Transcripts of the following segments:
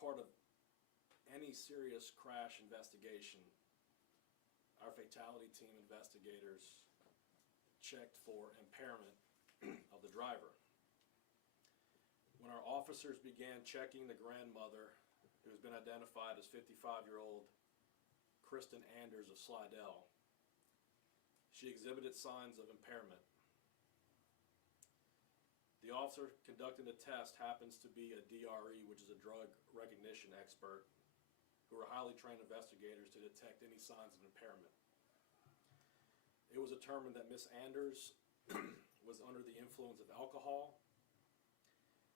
part of any serious crash investigation, our fatality team investigators checked for impairment of the driver. When our officers began checking the grandmother, who has been identified as 55-year-old Kristen Anders of Slidell, she exhibited signs of impairment. The officer conducting the test happens to be a DRE, which is a drug recognition expert, who are highly trained investigators to detect any signs of impairment. It was determined that Miss Anders was under the influence of alcohol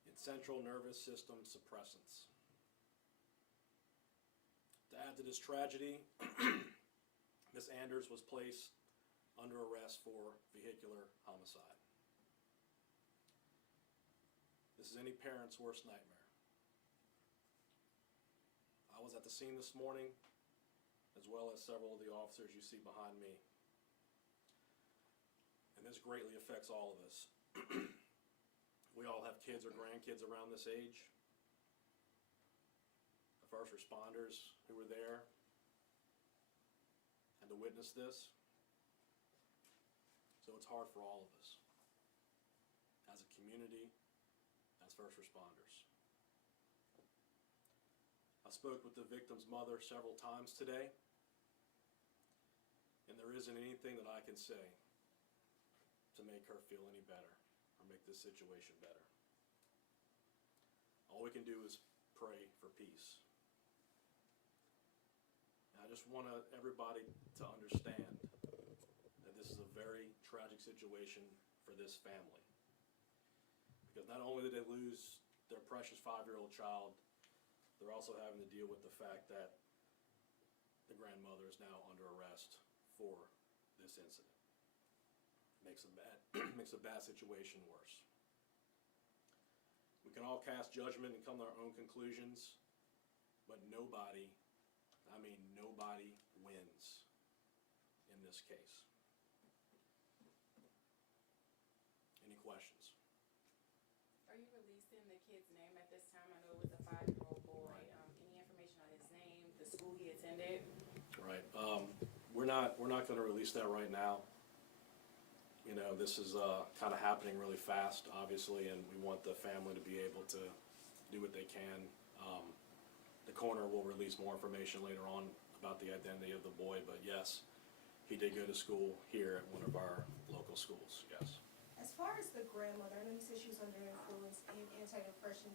and central nervous system suppressants. To add to this tragedy, Miss Anders was placed under arrest for vehicular homicide. This is any parent's worst nightmare. I was at the scene this morning, as well as several of the officers you see behind me. And this greatly affects all of us. We all have kids or grandkids around this age. The first responders who were there had to witness this. So it's hard for all of us, as a community, as first responders. I spoke with the victim's mother several times today, and there isn't anything that I can say to make her feel any better or make this situation better. All we can do is pray for peace. And I just want everybody to understand that this is a very tragic situation for this family. Because not only did they lose their precious 5-year-old child, they're also having to deal with the fact that the grandmother is now under arrest for this incident. Makes a bad situation worse. We can all cast judgment and come to our own conclusions, but nobody, I mean nobody, wins in this case. Any questions? Are you releasing the kid's name at this time? I know it was a 5-year-old boy. Right. Any information on his name, the school he attended? Right. We're not going to release that right now. You know, this is kind of happening really fast, obviously, and we want the family to be able to do what they can. The coroner will release more information later on about the identity of the boy, but yes, he did go to school here at one of our local schools, yes. As far as the grandmother, I know you said she was under influence and anti-depression.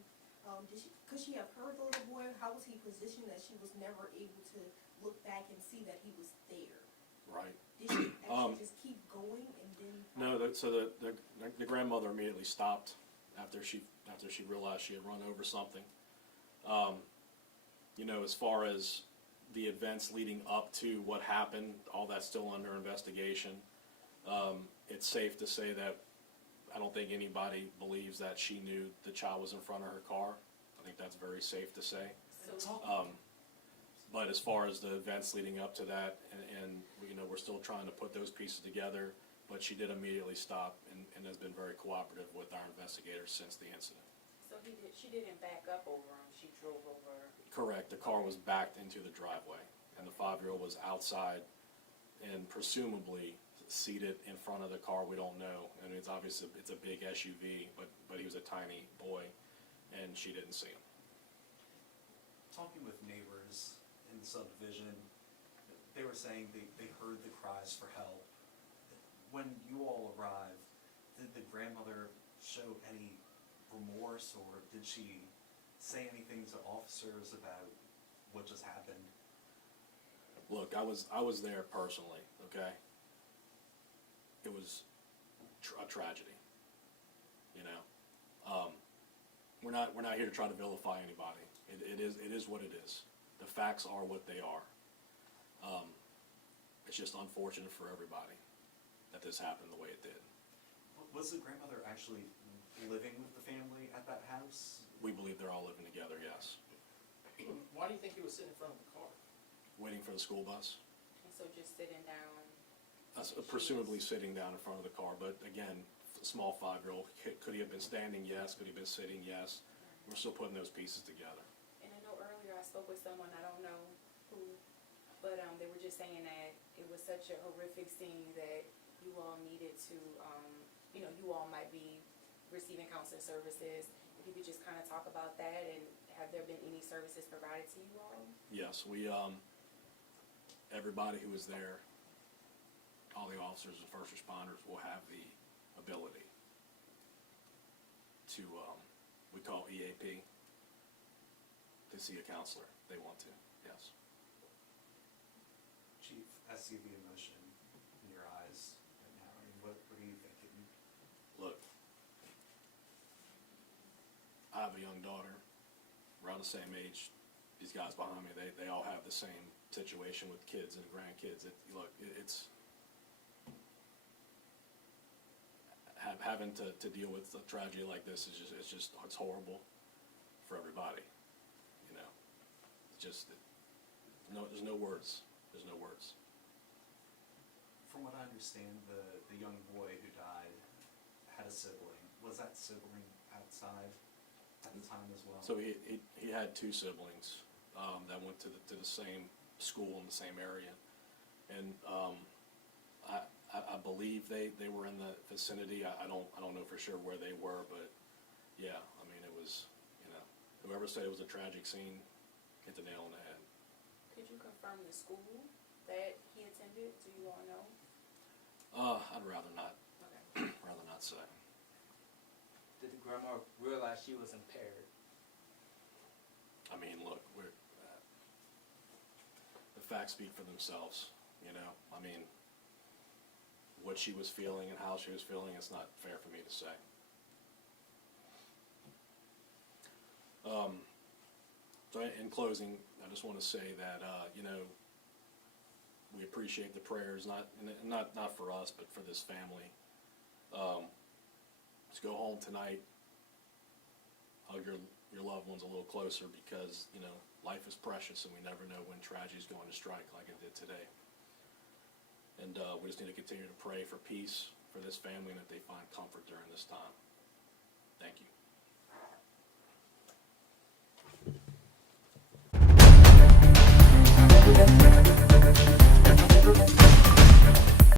Could she have heard the little boy? How was he positioned that she was never able to look back and see that he was there? Right. Did she actually just keep going and then? No, so the grandmother immediately stopped after she realized she had run over something. You know, as far as the events leading up to what happened, all that's still under investigation. It's safe to say that I don't think anybody believes that she knew the child was in front of her car. I think that's very safe to say. But as far as the events leading up to that, and you know, we're still trying to put those pieces together, but she did immediately stop and has been very cooperative with our investigators since the incident. So she didn't back up over him, she drove over? Correct. The car was backed into the driveway, and the 5-year-old was outside and presumably seated in front of the car. We don't know. I mean, it's obviously it's a big SUV, but he was a tiny boy, and she didn't see him. Talking with neighbors in the subdivision, they were saying they heard the cries for help. When you all arrived, did the grandmother show any remorse, or did she say anything to officers about what just happened? Look, I was there personally. Okay, it was a tragedy. You know, we're not here to try to vilify anybody. It is what it is. The facts are what they are. It's just unfortunate for everybody that this happened the way it did. Was the grandmother actually living with the family at that house? We believe they're all living together, yes. Why do you think he was sitting in front of the car? Waiting for the school bus. And so just sitting down? Presumably sitting down in front of the car, but again, small 5-year-old. Could he have been standing? Yes. Could he have been sitting? Yes. We're still putting those pieces together. And I know earlier I spoke with someone, I don't know who, but they were just saying that it was such a horrific scene that you all needed to, you all might be receiving counseling services. If you could just kind of talk about that, and have there been any services provided to you all? Yes, we, everybody who was there, all the officers and first responders will have the ability to, we call EAP, to see a counselor. They want to, yes. Chief, I see the emotion in your eyes right now. I mean, what are you thinking? Look, I have a young daughter, around the same age. These guys behind me, they all have the same situation with kids and grandkids. It's having to deal with a tragedy like this is it's horrible for everybody. You know, it's just there's no words. There's no words. From what I understand, the young boy who died had a sibling. Was that sibling outside at the time as well? So he had two siblings that went to the same school in the same area, and I believe they were in the vicinity. I don't know for sure where they were, but yeah, I mean it was, you know, whoever said it was a tragic scene hit the nail on the head. Could you confirm the school that he attended? Do you all know? I'd rather not. Okay. Rather not say. Did the grandma realize she was impaired? I mean, look, the facts speak for themselves. You know, I mean, what she was feeling and how she was feeling, it's not fair for me to say. So in closing, I just want to say that you know, we appreciate the prayers, not for us, but for this family. Let's go home tonight, hug your loved ones a little closer, because you know life is precious and we never know when tragedy is going to strike like it did today. And we just need to continue to pray for peace for this family and that they find comfort during this time. Thank you.